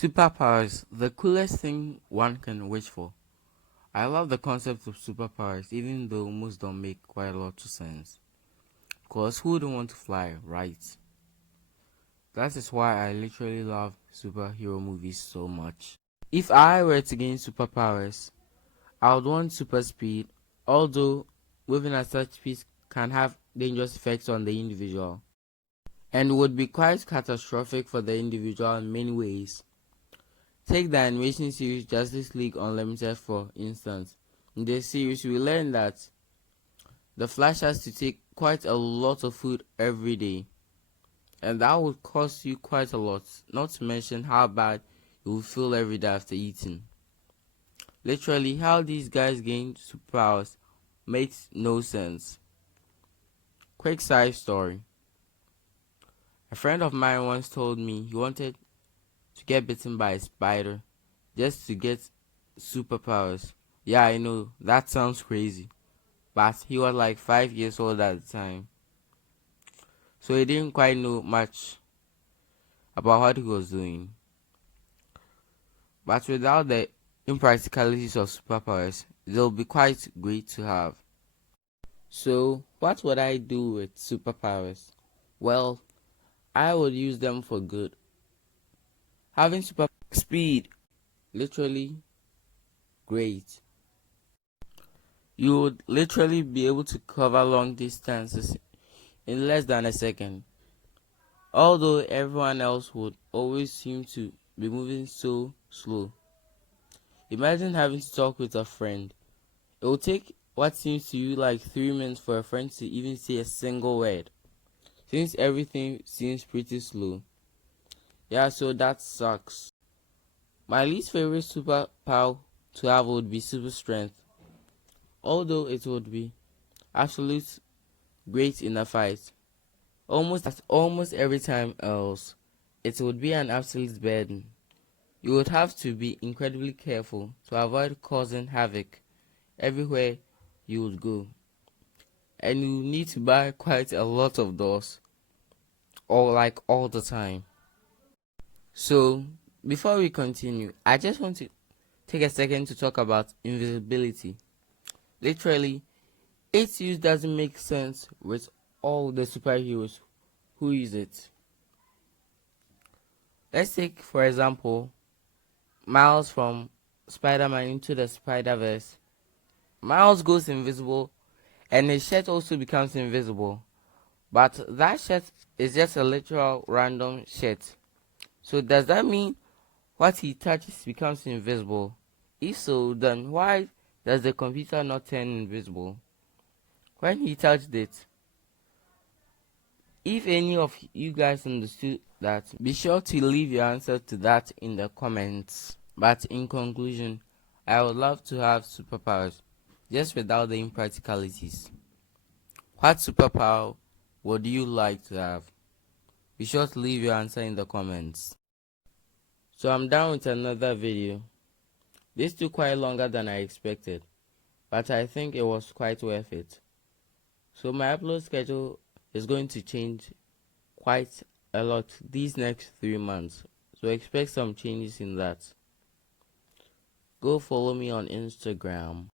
Superpowers, the coolest thing one can wish for. I love the concept of superpowers, even though most don't make quite a lot of sense. Because who don't want to fly, right? That is why I literally love superhero movies so much. If I were to gain superpowers, I would want super speed, although moving at such speed can have dangerous effects on the individual, and would be quite catastrophic for the individual in many ways. Take the animation series Justice League Unlimited for instance. In this series, we learn that the Flash has to take quite a lot of food every day, and that would cost you quite a lot, not to mention how bad you will feel every day after eating. Literally, how these guys gain superpowers makes no sense. Quick side story. A friend of mine once told me he wanted to get bitten by a spider just to get superpowers. Yeah, I know, that sounds crazy. But he was like 5 years old at the time. So he didn't quite know much about what he was doing. But without the impracticalities of superpowers, they'll be quite great to have. So, what would I do with superpowers? Well, I would use them for good. Having super speed, literally great. You would literally be able to cover long distances in less than a second. Although everyone else would always seem to be moving so slow. Imagine having to talk with a friend. It will take what seems to you like 3 minutes for a friend to even say a single word, since everything seems pretty slow. Yeah, so that sucks. My least favorite superpower to have would be super strength, although it would be absolute great in a fight. Almost every time else, it would be an absolute burden. You would have to be incredibly careful to avoid causing havoc everywhere you would go. And you need to buy quite a lot of those, or like all the time. So, before we continue, I just want to take a second to talk about invisibility. Literally, its use doesn't make sense with all the superheroes who use it. Let's take, for example, Miles from Spider-Man into the Spider-Verse. Miles goes invisible and his shirt also becomes invisible. But that shirt is just a literal random shirt. So does that mean what he touches becomes invisible? If so, then why does the computer not turn invisible when he touched it? If any of you guys understood that, be sure to leave your answer to that in the comments. But in conclusion, I would love to have superpowers, just without the impracticalities. What superpower would you like to have? Be sure to leave your answer in the comments. So I'm done with another video. This took quite longer than I expected, but I think it was quite worth it. So my upload schedule is going to change quite a lot these next 3 months. So expect some changes in that. Go follow me on Instagram.